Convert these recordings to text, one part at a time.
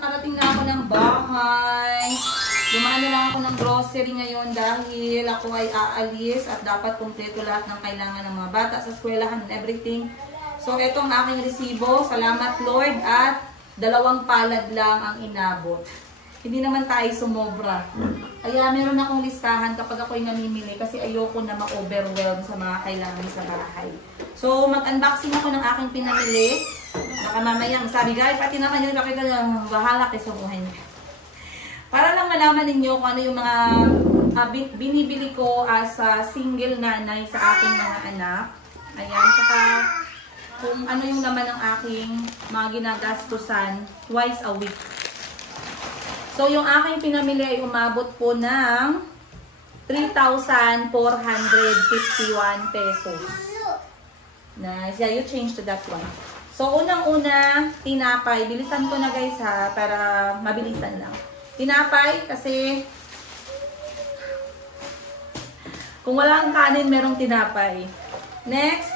nakarating na ako ng bahay. Dumaan na lang ako ng grocery ngayon dahil ako ay aalis at dapat kumpleto lahat ng kailangan ng mga bata sa eskwelahan and everything. So, ito ang aking resibo. Salamat, Lord. At 2 palad lang ang inabot. Hindi naman tayo sumobra. Kaya meron akong listahan kapag ako'y namimili kasi ayoko na ma-overwhelm sa mga kailangan sa bahay. So, mag-unboxing ako ng aking pinamili. Baka mamaya, sabi guys, pati naman yun, bakit na bahala kayo sa buhay niya. Para lang malaman ninyo kung ano yung mga binibili ko as a single nanay sa aking mga anak. Ayan, tsaka kung ano yung naman ng aking mga ginagastusan twice a week. So, yung aking pinamili ay umabot po ng 3,451 pesos. Nice. Yeah, you change to that one. So, unang-una, tinapay. Bilisan ko na guys ha, para mabilisan lang. Tinapay kasi kung wala kang kanin, merong tinapay. Next,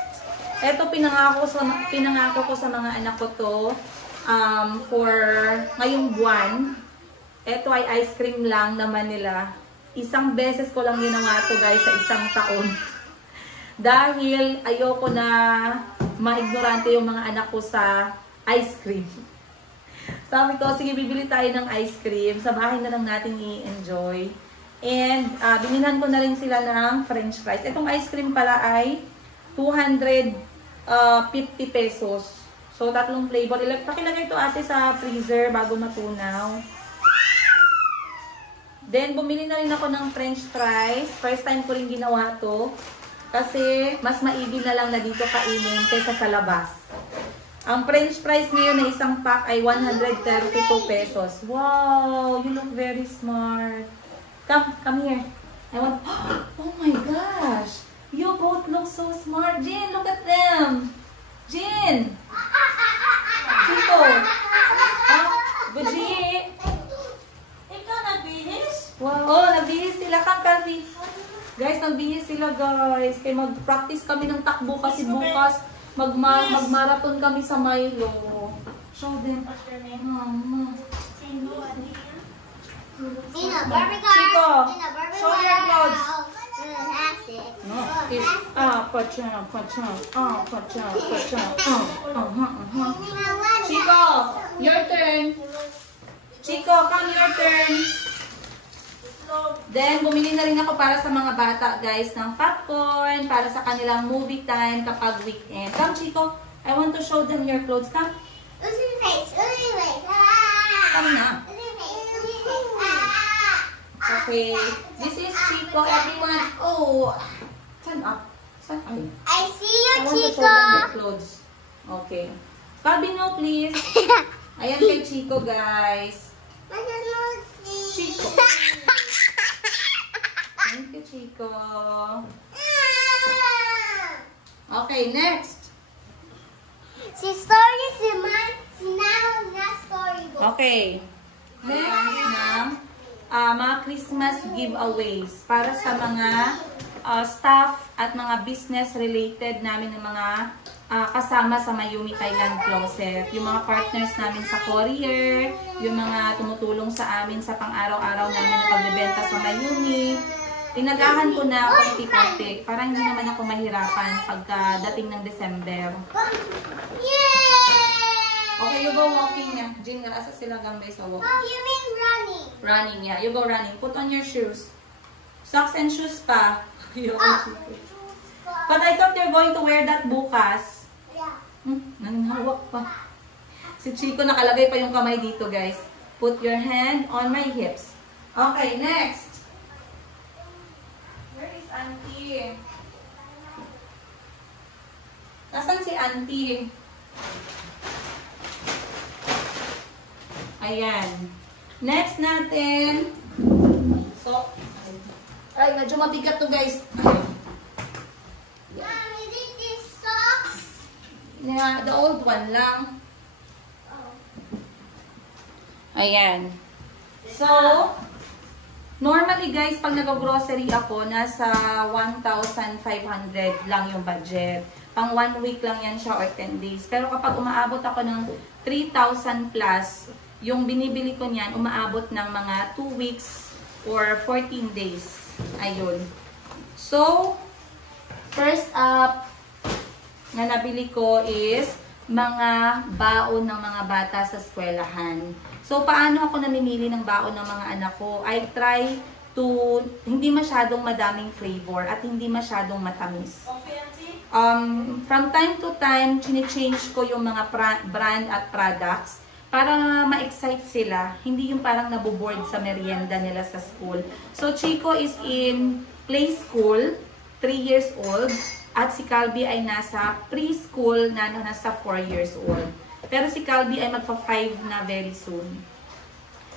eto pinangako ko sa mga anak ko to for ngayong buwan. Ito ay ice cream lang naman nila. Isang beses ko lang ginawa to guys sa isang taon. Dahil ayoko na maignorante yung mga anak ko sa ice cream. Sabi ko, sige bibili tayo ng ice cream. Sa bahay na lang natin i-enjoy. And binilhan ko na rin sila ng french fries. Itong ice cream pala ay 250 pesos. So, 3 flavor. Pakilagay ito ate sa freezer bago matunaw. Then, bumili na rin ako ng french fries. First time ko rin ginawa to. Kasi, mas maigi na lang na dito kainin kaysa sa labas. Ang french fries ngayon na isang pack ay 132 pesos. Wow! You look very smart. Come here. I want... Oh my gosh! You both look so smart. Jin, look at them! Jin! Chico! Guji! Wow, oh, nagbihis sila kakali. Guys, nagbihis sila guys. Kaya mag-practice kami ng takbo kasi bukas mag-marathon kami sa Milo. Show them. Chico, show your clothes. No, it's Chico, your turn. Chico, come your turn. Then, bumili na rin ako para sa mga bata, guys, ng popcorn, para sa kanilang movie time kapag weekend. Come, Chico. I want to show them your clothes. Come. Come na. Okay. This is Chico. Everyone. Oh. Stand up. Stand up. I see you, I want to show Chico. them your clothes. Okay. Calvino, please. Ayan kay Chico, guys. Chico. Thank you, Chico. Okay, next. Si story si man, si na storybook. Okay. Next na mga Christmas giveaways para sa mga staff at mga business related namin ng mga kasama sa Mayumi Thailand Closet. Yung mga partners namin sa courier, yung mga tumutulong sa amin sa pang-araw-araw namin na pagbebenta sa Mayumi. Tinagahan ko na konti-konti para hindi naman ako mahirapan pagdating ng December. Okay, you go walking na. Jin, asa sila gambay sa walk. Oh, you mean running? Running, yeah. You go running. Put on your shoes. Socks and shoes pa. But I thought you're going to wear that bukas. Yeah. Nanghawak pa. Si Chico nakalagay pa yung kamay dito, guys. Put your hand on my hips. Okay, next. Where is Auntie? Nasaan si Auntie? Ayan. Next natin. So, ay, medyo mabigat to guys. Mommy, did these socks? Yeah, the old one lang. Oh. Ayan. So, normally guys, pag nag-grocery ako, nasa 1,500 lang yung budget. Pang 1 week lang yan siya or 10 days. Pero kapag umaabot ako ng 3,000 plus, yung binibili ko niyan, umaabot ng mga 2 weeks or 14 days. Ayun. So, first up na nabili ko is mga baon ng mga bata sa eskwelahan. So, paano ako namimili ng baon ng mga anak ko? I try to hindi masyadong madaming flavor at hindi masyadong matamis. From time to time, chine-change ko yung mga brand at products para ma-excite sila. Hindi yung parang naboboard sa merienda nila sa school. So, Chico is in play school, 3 years old. At si Calby ay nasa preschool na nasa 4 years old. Pero si Calby ay magpa-5 na very soon.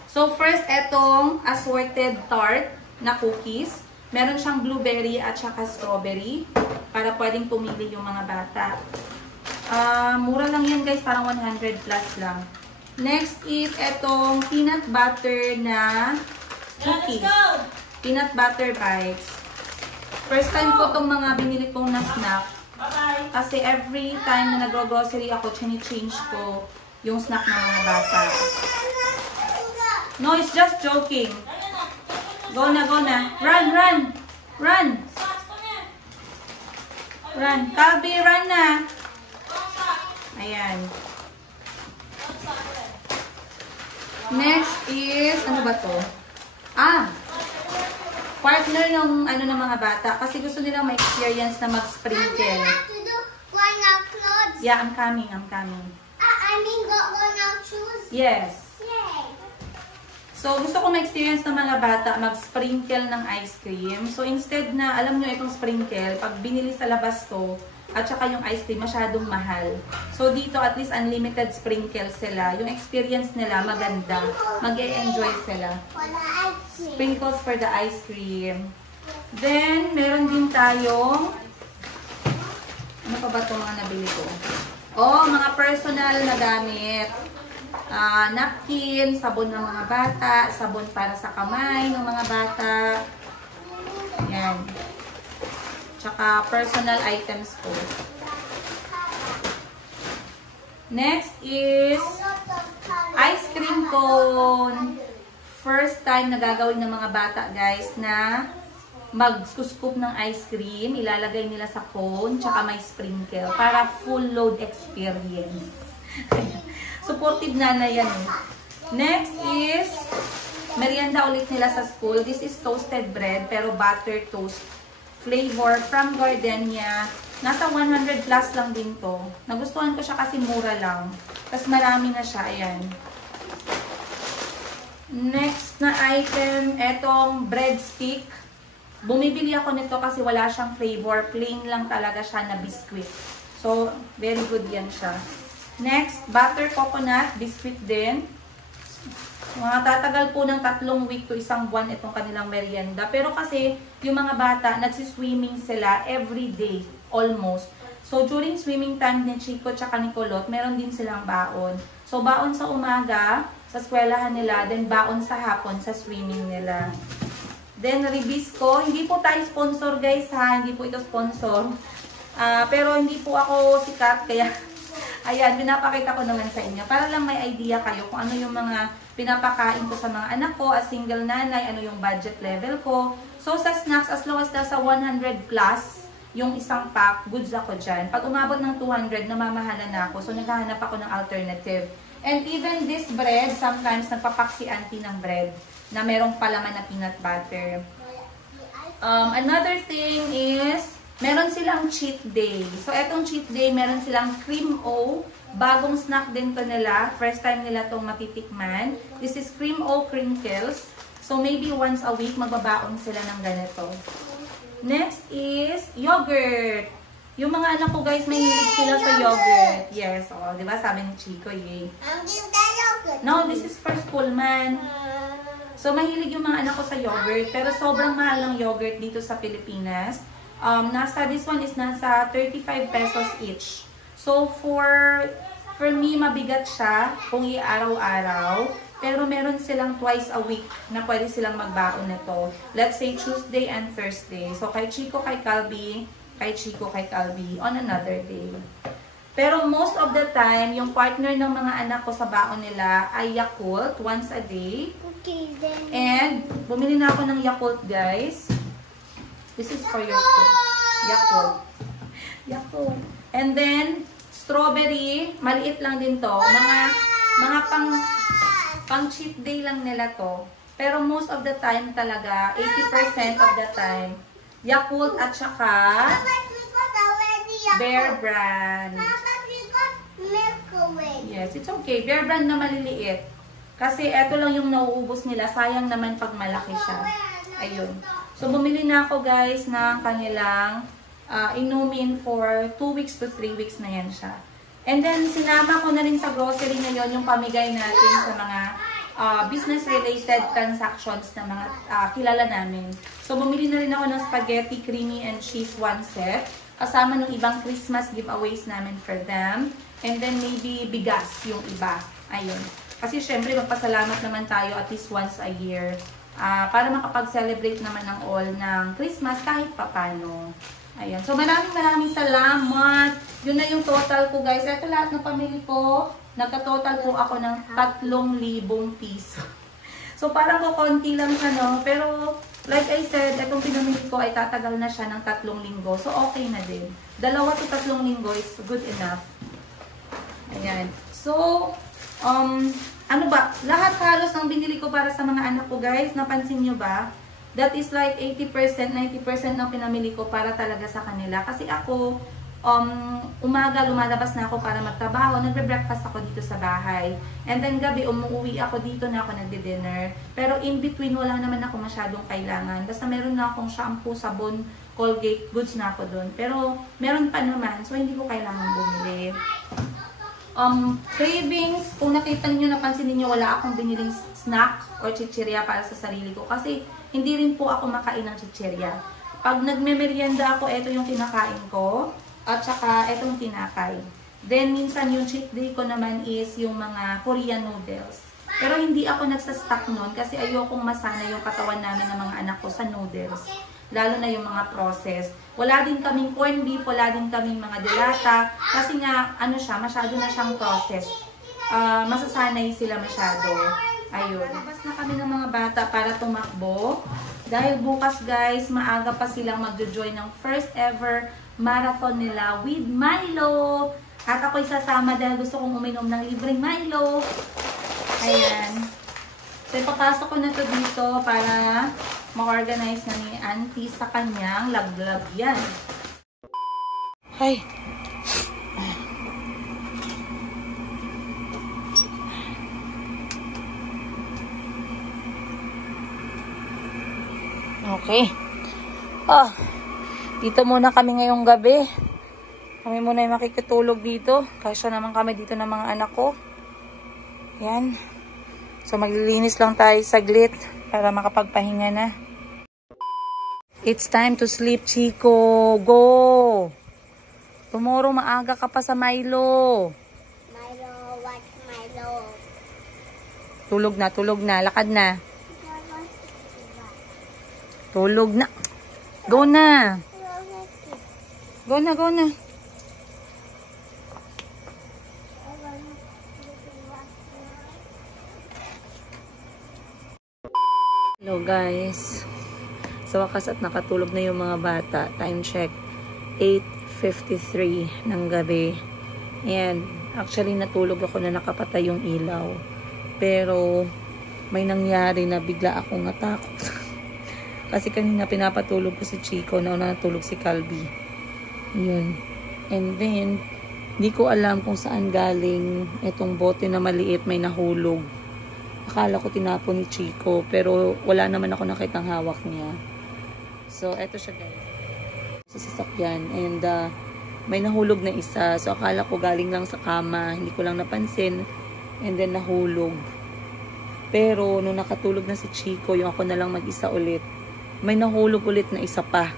So, first, etong assorted tart na cookies. Meron siyang blueberry at saka strawberry para pwedeng pumili yung mga bata. Mura lang yan guys, parang 100 plus lang. Next is etong peanut butter na cookies. Peanut butter bites. First time ko itong mga binili kong na snack. Kasi every time na nag-grocery ako, chine-change ko yung snack ng mga bata. No, it's just joking. Go na, go na. Run, run! Run! Run. Calby, run na! Ayan. Next is, ano ba to? Partner ng ano ng mga bata kasi gusto nilang ma-experience na mag-sprinkle. Going out clothes. Yeah, I'm coming. I mean going out shoes. Yes. Yay. So, gusto ko ma-experience ng mga bata mag-sprinkle ng ice cream. So, instead na, alam nyo itong sprinkle, pag binili sa labas to, at saka yung ice cream, masyadong mahal. So, dito, at least unlimited sprinkles sila. Yung experience nila, maganda. Mag-e-enjoy sila. Sprinkles for the ice cream. Then, meron din tayong, ano pa ba itong mga nabili ko? Mga personal na gamit. Napkin, sabon ng mga bata, sabon para sa kamay ng mga bata. Yan. Tsaka personal items ko. Next is ice cream cone. First time na gagawin ng mga bata guys na mag-scoop ng ice cream. Ilalagay nila sa cone tsaka may sprinkle para full load experience. Supportive na yan. Next is merienda ulit nila sa school. This is toasted bread pero butter toast flavor from Gardenia. Nasa 100 plus lang din to. Nagustuhan ko siya kasi mura lang. Tapos marami na siya. Ayan. Next na item, etong breadstick. Bumibili ako nito kasi wala siyang flavor. Plain lang talaga siya na biscuit. So, very good yan siya. Next, butter coconut biscuit din. Mga tatagal po ng 3 week to 1 buwan itong kanilang merienda. Pero kasi, yung mga bata, nagsiswimming sila every day, almost. So, during swimming time ni Chico tsaka ni Kulot, meron din silang baon. So, baon sa umaga, sa eskwelahan nila, then baon sa hapon, sa swimming nila. Then, Ribisco. Hindi po tayo sponsor, guys, ha? Hindi po ito sponsor. Pero hindi po ako sikat, kaya... Ayan, pinapakita ko naman sa inyo. Para lang may idea kayo kung ano yung mga pinapakain ko sa mga anak ko as single nanay, ano yung budget level ko. So, sa snacks, as long as nasa 100 plus yung isang pack, goods ako dyan. Pag umabot ng 200, namamahala na ako. So, naghahanap ako ng alternative. And even this bread, sometimes nagpapak si auntie ng bread na merong palaman na peanut butter. Another thing is... meron silang cheat day. So, etong cheat day, meron silang Cream O. Bagong snack din to nila. First time nila tong matitikman. This is Cream O crinkles. So, maybe once a week, magbabaon sila ng ganito. Next is yogurt. Yung mga anak ko, guys, may hilig sila sa yogurt. Yes, diba? Sabi ni Chico, yay. No, this is for school, man. So, mahilig yung mga anak ko sa yogurt. Pero sobrang mahal ng yogurt dito sa Pilipinas. This one is nasa 35 pesos each. So, for me, mabigat siya kung i-araw-araw. Pero meron silang twice a week na pwede silang magbaon nito. Let's say Tuesday and Thursday. So, kay Chico, kay Calby, kay Chico, kay Calby, on another day. Pero most of the time, yung partner ng mga anak ko sa baon nila ay Yakult once a day. Okay, then. And bumili na ako ng Yakult, guys. This is for your food. Yakult. Yakult. And then, strawberry, maliit lang din to. Mga pang cheat day lang nila to. Pero most of the time talaga, 80% of the time, Yakult at saka But we got already a Bear Brand. But we got milk away. Yes, it's okay. Bear Brand na maliliit. Kasi eto lang yung nauubos nila. Sayang naman pag malaki siya. Ayun. So, bumili na ako guys ng kanilang inumin for 2 weeks to 3 weeks na yan siya. And then, sinama ko na rin sa grocery ngayon yung pamigay natin sa mga business-related transactions na mga kilala namin. So, bumili na rin ako ng spaghetti, creamy, and cheese 1 set. Kasama ng ibang Christmas giveaways namin for them. And then, maybe bigas yung iba. Ayun. Kasi, syempre, magpasalamat naman tayo at least once a year. Para makapag-celebrate naman ng all ng Christmas kahit papano. Ayan. So, maraming salamat. Yun na yung total ko, guys. Ito lahat ng pamili ko. Nagka-total po ako ng 3,000 piso. So, parang kukunti lang siya, no? Pero, like I said, itong pinamili ko ay tatagal na siya ng 3 linggo. So, okay na din. 2 to 3 linggo is good enough. Ayan. So, ano ba? Lahat halos ang binili ko para sa mga anak ko, guys. Napansin nyo ba? That is like 80%, 90% ng pinamili ko para talaga sa kanila. Kasi ako, umaga lumalabas na ako para magtrabaho. Nagbe-breakfast ako dito sa bahay. And then gabi, umuwi ako dito na ako nagde-dinner. Pero in between, wala naman ako masyadong kailangan. Basta meron na akong shampoo, sabon, Colgate, goods na ako doon. Pero meron pa naman, so hindi ko kailangan bumili. Cravings, kung nakita niyo, napansin niyo, wala akong biniling snack or chichirya para sa sarili ko. Kasi hindi rin po ako makain ng chichirya. Pag nagme-merienda ako, ito yung kinakain ko. At saka, itong tinapay. Then, minsan yung cheat day ko naman is yung mga Korean noodles. Pero hindi ako nagsastock nun kasi ayokong masana yung katawan namin ng mga anak ko sa noodles. Lalo na yung mga process. Wala din kaming corned beef, wala din kaming mga delata. Kasi nga, ano siya, masyado na siyang process. Masasanay sila masyado. Ayun. Labas na kami ng mga bata para tumakbo. Dahil bukas, guys, maaga pa silang magjo-join ng first ever marathon nila with Milo. At ako'y sasama dahil gusto kong uminom ng libreng Milo. Ayan. So, ipapasok ko na to dito para ma-organize na ni Auntie sa kanyang laglagyan. Hi. Okay. Dito muna kami ngayong gabi. Kami muna yung makikitulog dito. Kasya naman kami dito ng mga anak ko. Yan. So, maglilinis lang tayo saglit para makapagpahinga na. It's time to sleep, Chico. Go! Tomorrow, maaga ka pa sa Milo. Milo, what's Milo? Tulog na, tulog na. Lakad na. Tulog na. Go na. Go na, go na. Hello guys. Sa wakas at nakatulog na yung mga bata. Time check. 8:53 ng gabi. Ayan. Actually natulog ako na nakapatay yung ilaw. Pero may nangyari na bigla akong natakot. Kasi kanina pinapatulog ko si Chico. Nauna natulog si Calby. Yun. And then, di ko alam kung saan galing itong bote na maliit may nahulog. Akala ko tinapon ni Chico. Pero wala naman ako nakitang hawak niya. So, eto siya guys. Sa sasakyan. And may nahulog na isa. So, akala ko galing lang sa kama. Hindi ko lang napansin. And then, nahulog. Pero, nung nakatulog na si Chico, yung ako na lang mag-isa ulit. May nahulog ulit na isa pa.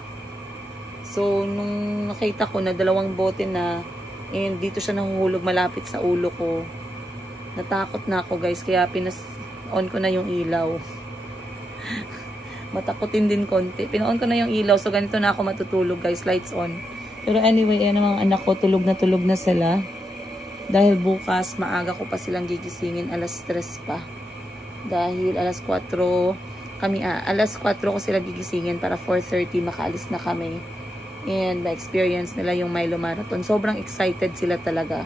So, nung nakita ko na 2 bote na, and dito siya nahuhulog malapit sa ulo ko, natakot na ako guys, kaya pinas-on ko na yung ilaw. Matakotin din konti. Pina-on ko na yung ilaw, so ganito na ako matutulog guys, lights on. Pero anyway, yan ang mga anak ko, tulog na sila. Dahil bukas, maaga ko pa silang gigisingin, alas 3 pa. Dahil alas 4 ko sila gigisingin para 4:30 makaalis na kami. And na-experience nila yung Milo Marathon. Sobrang excited sila talaga.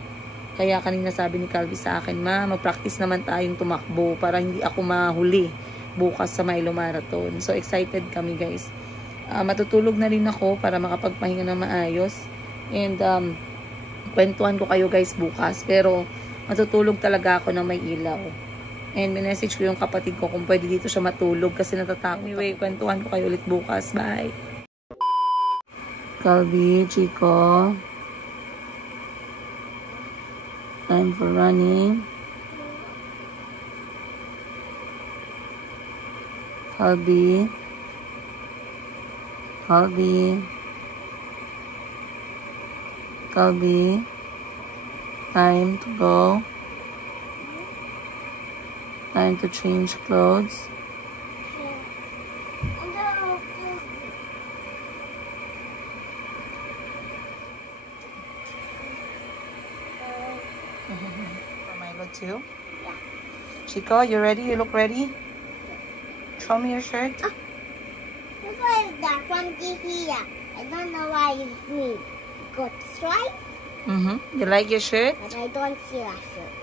Kaya kanina sabi ni Calvi sa akin, Ma, mag-practice naman tayong tumakbo para hindi ako mahuli bukas sa Milo Marathon. So excited kami guys. Matutulog na rin ako para makapagpahinga na maayos. And kwentuhan ko kayo guys bukas. Pero matutulog talaga ako na may ilaw. And minessage ko yung kapatid ko kung pwede dito siya matulog kasi natatakot. Anyway, kwentuhan ko kayo ulit bukas. Bye! Calvi, Chico. Time for running. Calvi. Calvi. Calvi. Time to go. Time to change clothes. Milo too? Yeah. Chico, you ready? You look ready? Show me your shirt. Look like that one here. I don't know why it's green. Got stripes, You like your shirt? but I don't see that shirt.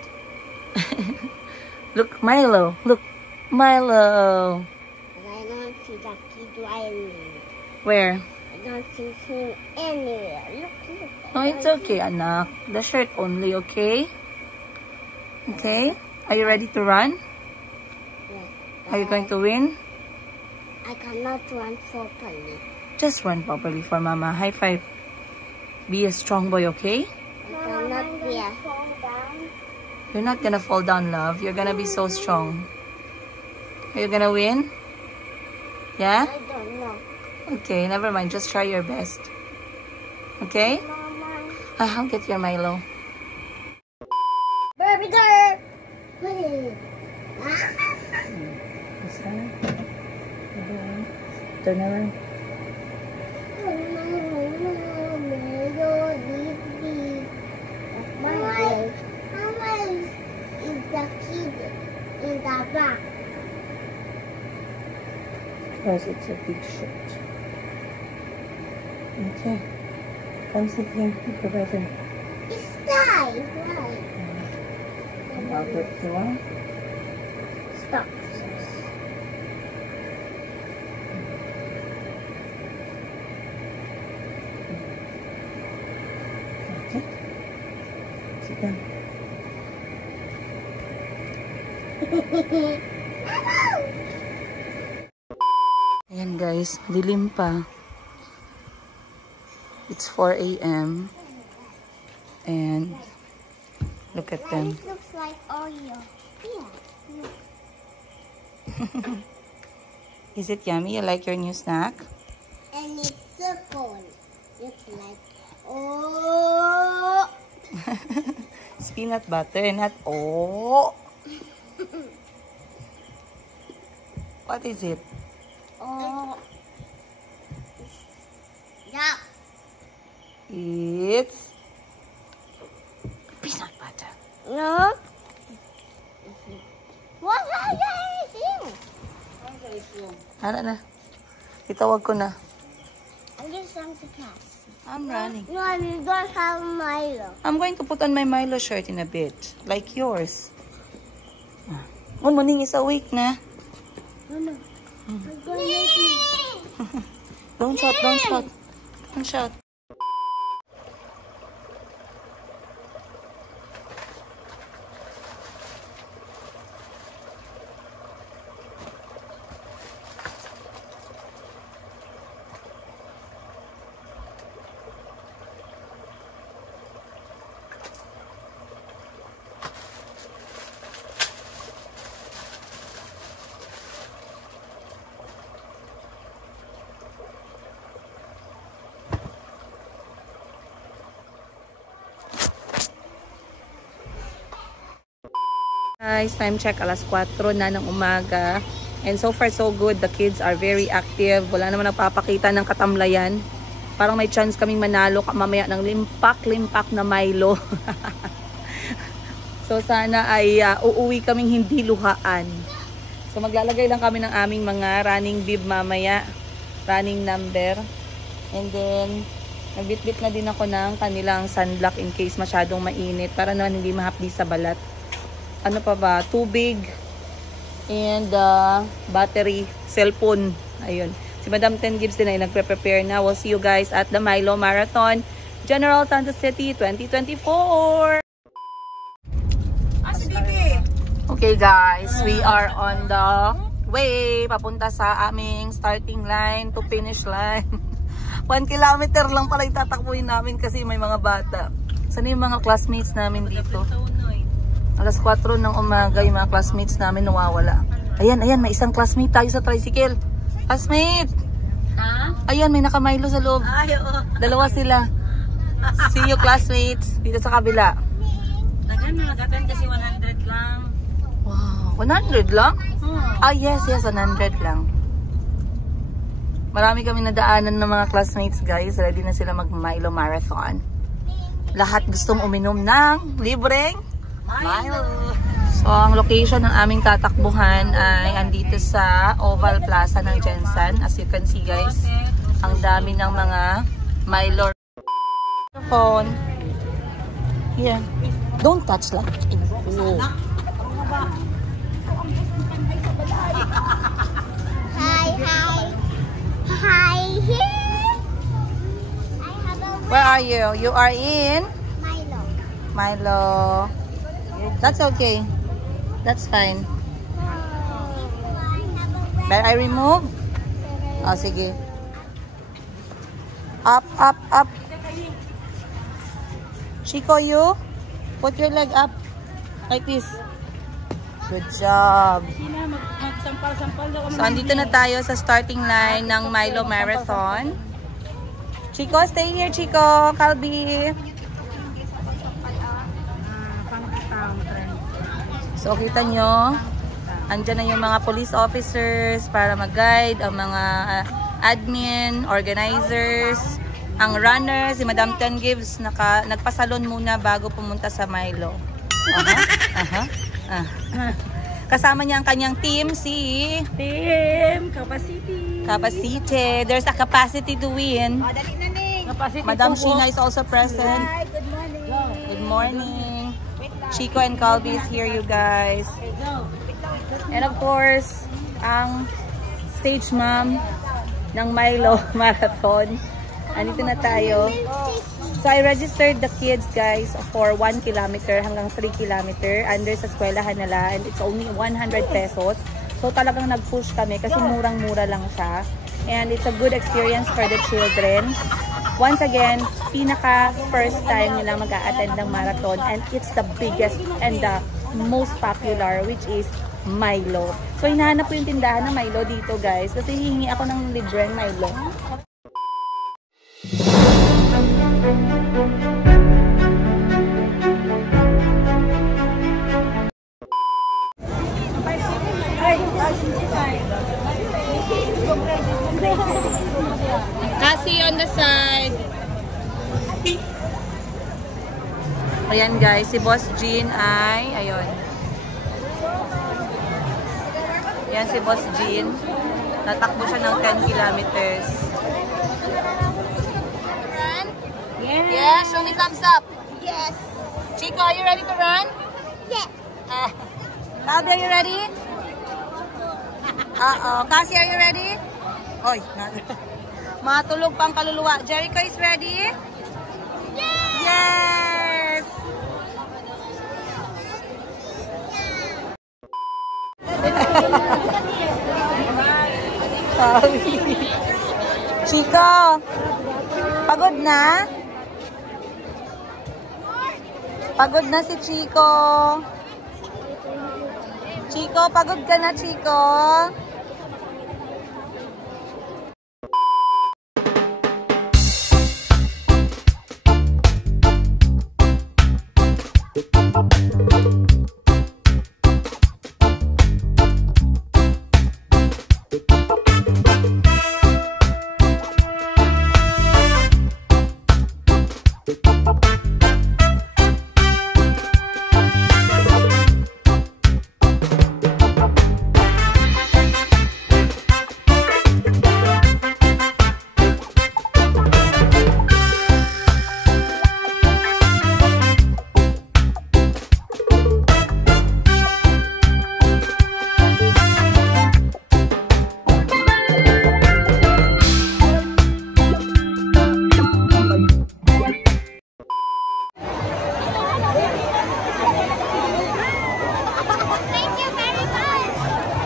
Look, Milo. Look, Milo. But I don't see that kid driving. Where? I don't see him anywhere. Look. No, it's okay, anak. The shirt only, okay? Okay? Are you ready to run? Yeah. Are you going to win? I cannot run properly. Just run properly for Mama. High five. Be a strong boy, okay? I cannot be a fall down. You're not gonna fall down, love. You're gonna be so strong. Are you gonna win? Yeah? I don't know. Okay, never mind. Just try your best. Okay? Mama. I'll get your Milo. Baby girl. What is it? This one. Turn around. How much is the kid in the back? Because it's a big shirt. Okay. Come sit here with your brother. It's tight, right? I'll put you on. Stop. Okay. Sit down. Ayan guys, dilim pa. It's 4 a.m. And look at them. It looks like Oreo. Yeah. Is it yummy? You like your new snack? And it's circle. Looks like oh. It's peanut butter, not oh. What is it? Oh. Yeah. It's peanut butter. No. What are you? Ano na? Itawag ko na. I get some to catch. I'm running. No, you don't have Milo. I'm going to put on my Milo shirt in a bit. Like yours. Oh, Muning is awake na. No. I'm going to Don't shout, don't shout. Don't shout. Guys, time check, alas 4 na ng umaga. And so far so good. The kids are very active. Wala naman nagpapakita ng katamlayan. Parang may chance kaming manalo mamaya ng limpak-limpak na Milo. So sana ay uuwi kaming hindi luhaan. So maglalagay lang kami ng aming mga running bib mamaya. Running number. And then nagbitbit na din ako ng kanilang sunblock in case masyadong mainit. Para naman hindi mahapdi sa balat. Ano pa ba? Tubig. And battery. Cellphone. Ayun. Si Madam Ten Gibbs din ay nagpre-prepare na. We'll see you guys at the Milo Marathon, General Santos City 2024. Okay guys, we are on the way papunta sa aming starting line to finish line. 1 kilometer lang pala itatakbuhin namin kasi may mga bata. Saan yung mga classmates namin dito? Alas 4 ng umaga yung mga classmates namin nawawala. Ayan, ayan, may isang classmate tayo sa tricycle. Classmate! Ha? Ayan, may naka-Milo sa loob. Ay, oo. Dalawa sila. See you, classmates. Dito sa kabila. Tagan mo, nagatan kasi 100 lang. Wow, 100 lang? Ah, yes, 100 lang. Marami kami nadaanan ng mga classmates, guys. Ready na sila mag-Milo Marathon. Lahat gustong uminom ng libreng Milo. So, ang location ng aming tatakbuhan ay andito sa Oval Plaza ng Jensen. As you can see, guys, ang dami ng mga Milo. Phone. Here. Don't touch like it. Oh. Hi, hi. Hi, here. I have a Where are you? You are in Milo. Milo. That's okay. That's fine. But I remove? Oh, sige. Up, up, up. Chico, you? Put your leg up. Like this. Good job. So, andito na tayo sa starting line ng Milo Marathon. Chico, stay here, Chico. Calby. So, kita nyo, andyan na yung mga police officers para mag-guide, ang mga admin, organizers, ang runner, si Madam Ten Gibbs, nagpasalon muna bago pumunta sa Milo. Kasama niya ang kanyang team, si... Team Capacity. Capacity. There's a capacity to win. Madam Sheena is also present. Hi, good morning. Good morning. Chico and Calby is here, you guys. And of course, ang stage mom ng Milo Marathon. Andito na tayo. So, I registered the kids, guys, for 1 kilometer hanggang 3 kilometer under sa eskwelahan nila. And it's only 100 pesos. So, talagang nag-push kami kasi murang-mura lang siya. And it's a good experience for the children. Once again, pinaka first time nila mag-a-attend ng marathon, and it's the biggest and the most popular, which is Milo. So, hinahanap ko yung tindahan ng Milo dito, guys, kasi hihingi ako ng libreng Milo. Kasi on the side. Ayan guys, si Boss Jean ay, ayun. Ayan si Boss Jean. Natakbo siya ng 10 kilometers. Run? Yes. Yeah, show me thumbs up. Yes. Chico, are you ready to run? Yes. Calby, are you ready? Cassie, are you ready? Oy, matulog pang kaluluwa. Jericho is ready? Yes! Chico, pagod na? Pagod na si Chico. Chico, pagod ka na, Chico?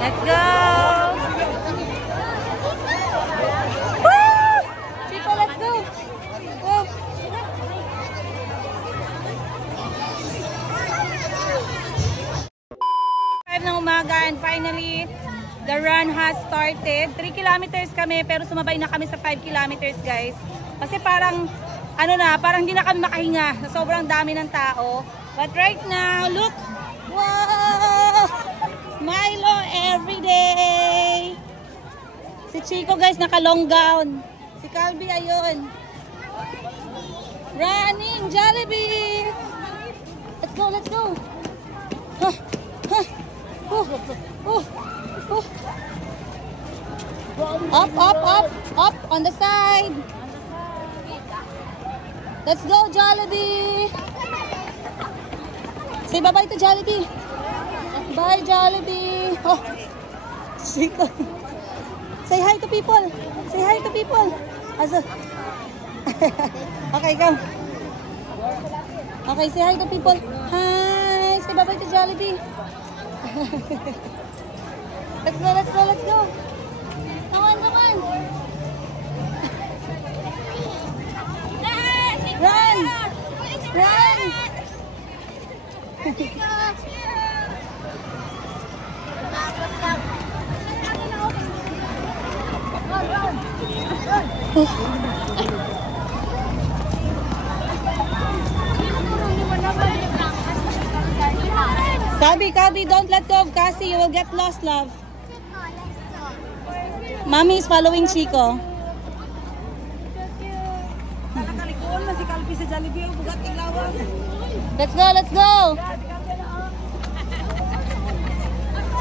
Let's go! Woo! Chico, let's go! Go! 5 ng umaga and finally, the run has started. 3 kilometers kami pero sumabay na kami sa 5 kilometers guys. Kasi parang, ano na, parang hindi na kami makahinga. Sobrang dami ng tao. But right now, look! Wow! Milo everyday! Si Chico guys, naka long gown. Si Calvi ayun. Running Jollibee! Let's go, let's go! Huh, huh. Up, up, up, up on the side. Let's go, Jollibee. Say bye-bye to Jollibee. Bye, Jollibee. Oh, Chico. Say hi to people. Say hi to people. Okay, go. Okay, say hi to people. Hi. Say bye-bye to Jollibee. Let's go, let's go, let's go. Come on, come on. Run! Run! Kabi, don't let go of Cassie. You will get lost, love. Mommy is following Chico. Let's go, let's go.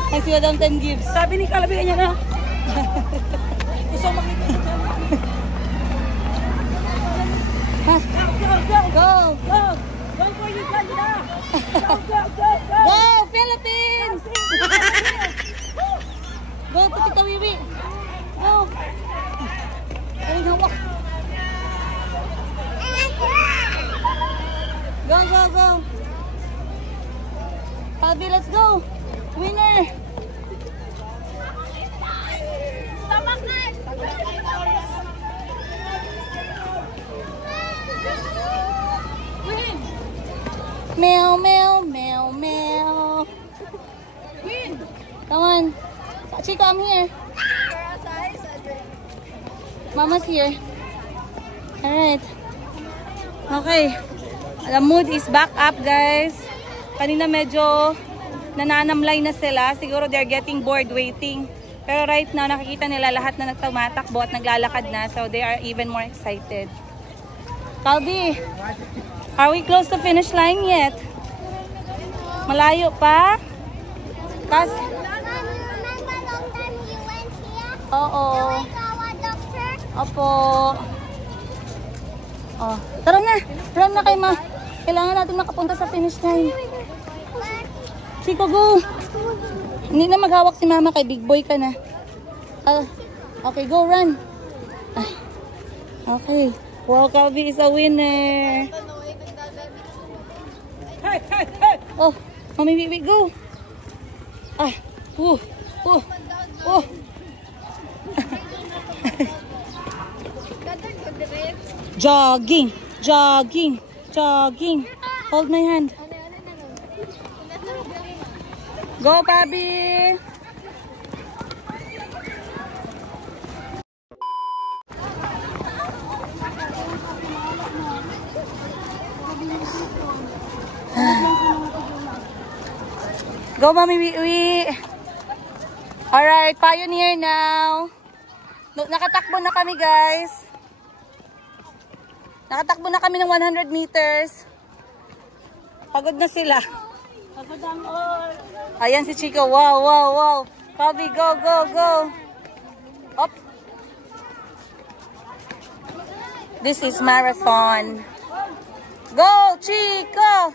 I see what Tom gives. Sabi ni Calvi niya na. Gusto makikita. Go. Go! Go for you, Canada! Go, go, go, go! Go, Philippines! Go to Tita Wiwi. Go. Ay, hawak. Go, go, go. Calvi, let's go. Winner. Meow, meow, meow, meow. Come on. Chico, I'm here. Mama's here. Alright. Okay. The mood is back up, guys. Kanina medyo nananamlay na sila. Siguro they're getting bored waiting. Pero right now, nakikita nila lahat na nagtumatakbo at naglalakad na. So they are even more excited. Calvi, are we close to finish line yet? Malayo pa? Kas? Remember long time you went here? Oo. Like our doctor? Opo. Oh, tara na. Run na kay Ma. Kailangan natin makapunta sa finish line. Chico, go. Hindi na maghawak si Mama kay Big Boy ka na. Okay, go, run. Ay. Okay. Wow, Calvi is a winner. Hey, hey, hey! Oh, Mommy, wait, go. Jogging, jogging, jogging. Hold my hand. Go, Bobby. Go, Mommy, we. Alright, pioneer now. Nakatakbo na kami, guys. Nakatakbo na kami ng 100 meters. Pagod na sila. Pagod ang all. Ayan si Chico. Wow, wow, wow. Bobby, go, go, go. Up. This is marathon. Go, Chico.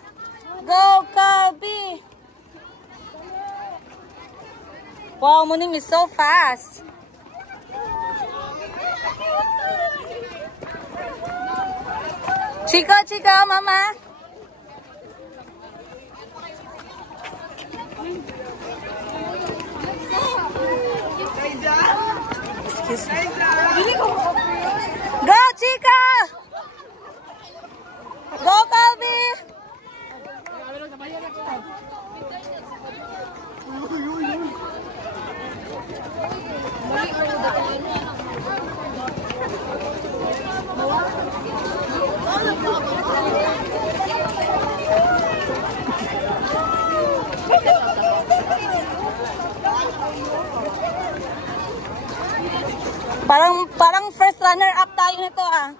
Go, Calvi. Wow, Muning is so fast. Chico, Chico, Mama. Kiss. Go, Chica! Go, Calvi! Parang first runner up tayo nito ah.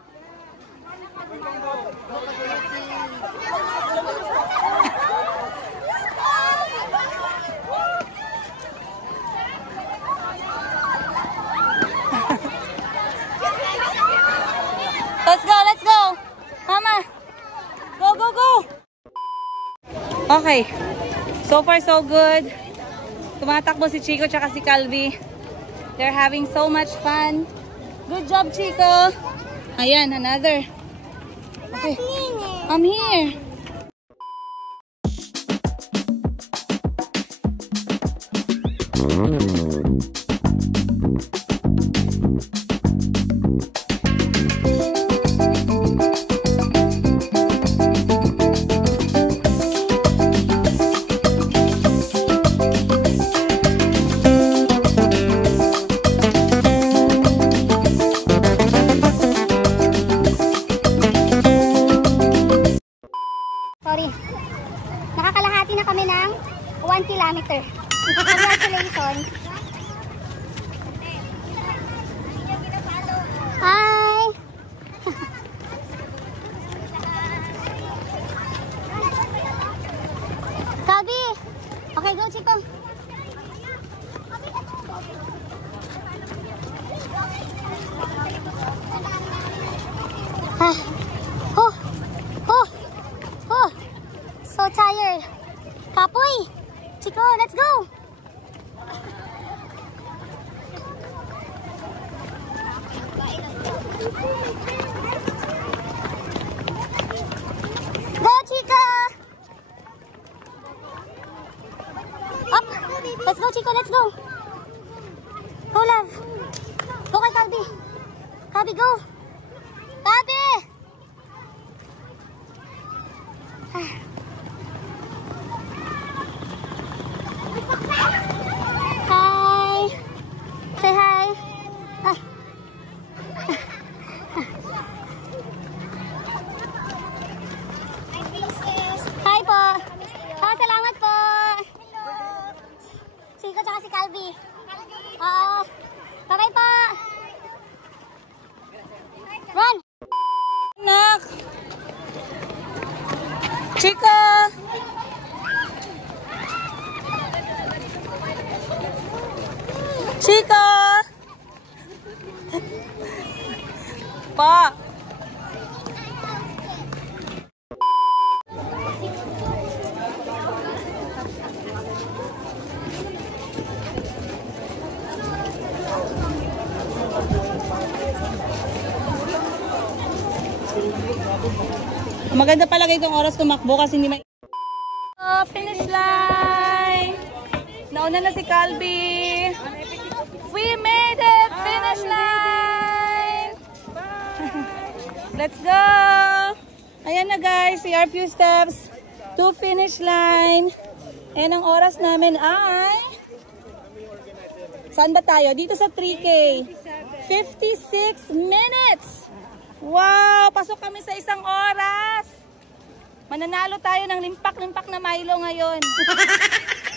Let's go. Mama. Go, go, go. Okay. So far so good. Tumatakbo si Chico tsaka si Calvi. They're having so much fun. Good job, Chico. Ayan, another. Okay. I'm here. Sorry. Nakakalahati na kami ng 1 kilometer. Congratulations. Hi! Calvi! Okay, go, Chico. So tired. Kapoy! Chico, let's go! Go, Chico! Up! Let's go, Chico, let's go! Go, love! Go kay Calvi! Calvi, go! Calvi! Hi! Say hi! Hi po! Oh, salamat po! Chico tsaka si Calvi. Oo. Bye-bye po! Run! Nak! Chico! Chico! Pa! Maganda pala itong oras tumakbo kasi hindi may... Finish line! Nauna na si Calvi. We made it! Finish line! Let's go! Ayan na guys, we are few steps to finish line. And ang oras namin ay... Saan ba tayo? Dito sa 3K. 56 minutes! Wow! Pasok kami sa isang oras! Mananalo tayo ng limpak-limpak na Milo ngayon.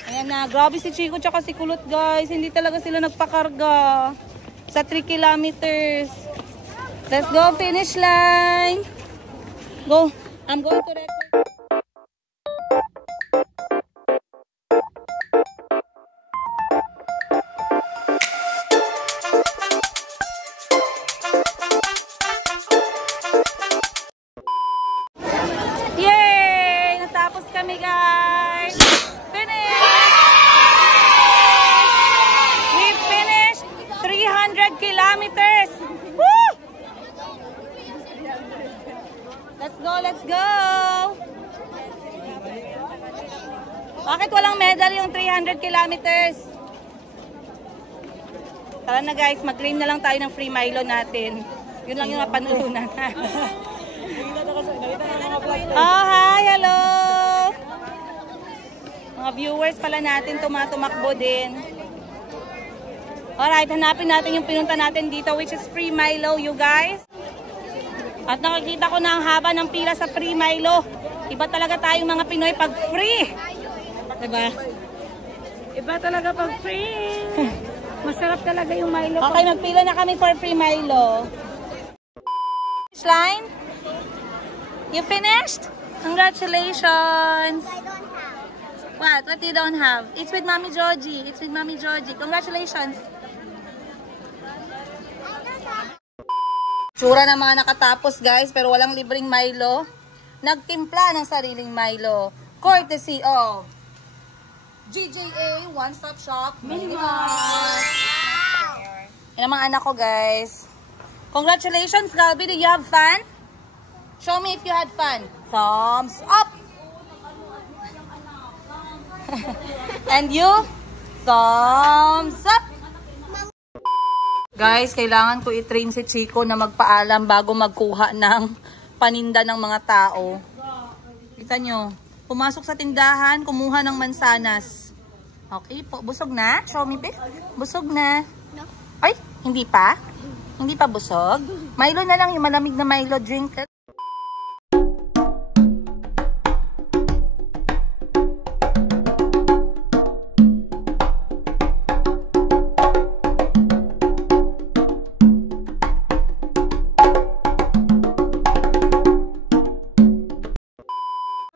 Ayan na, grabe si Chico tsaka si Kulot guys. Hindi talaga sila nagpakarga sa 3 kilometers. Let's go, finish line. Go. I'm going to record. Yay! Natapos kami guys. We finished 300 kilometers. Woo! Let's go, let's go. Bakit walang medal yung 300 kilometers? Tara na guys, mag-claim na lang tayo ng free Milo natin. Yun lang yung napanunan. Oh, hi! Hello! Mga viewers pala natin, tumatakbo din. Alright, hanapin natin yung pinunta natin dito, which is free Milo, you guys. At nakakita ko na ang haba ng pila sa free Milo. Iba talaga tayong mga Pinoy pag free. Diba? Iba talaga pag free. Masarap talaga yung Milo. Okay, magpila na kami for free Milo. Finish line? You finished? Congratulations! I don't have. What? What you don't have? It's with Mommy Georgie. It's with Mommy Georgie. Congratulations! Tsura ng mga nakatapos guys, pero walang libreng Milo. Nagtimpla ng sariling Milo. Courtesy of GJA One Stop Shop Minimart. Yan ang mga anak ko guys. Congratulations Galby, did you have fun? Show me if you had fun. Thumbs up! And you? Thumbs up! Guys, kailangan ko i-train si Chico na magpaalam bago magkuha ng paninda ng mga tao. Kita nyo, pumasok sa tindahan, kumuha ng mansanas. Okay po, busog na? Show me, babe. Busog na. No. Ay, hindi pa? Hindi pa busog? Milo na lang, yung malamig na Milo drink.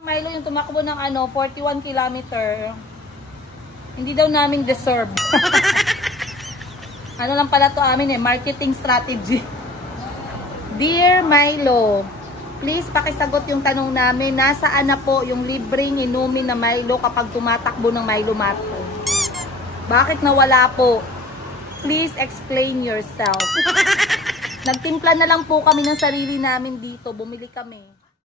Milo yung tumakbo ng 41 kilometer. Hindi daw namin deserve. Ano lang pala to amin marketing strategy. Dear Milo, please pakisagot yung tanong namin, nasaan na po yung libreng inumin na Milo kapag tumatakbo ng Milo Marathon? Bakit nawala po? Please explain yourself. Nagtimpla na lang po kami ng sarili namin dito. Bumili kami.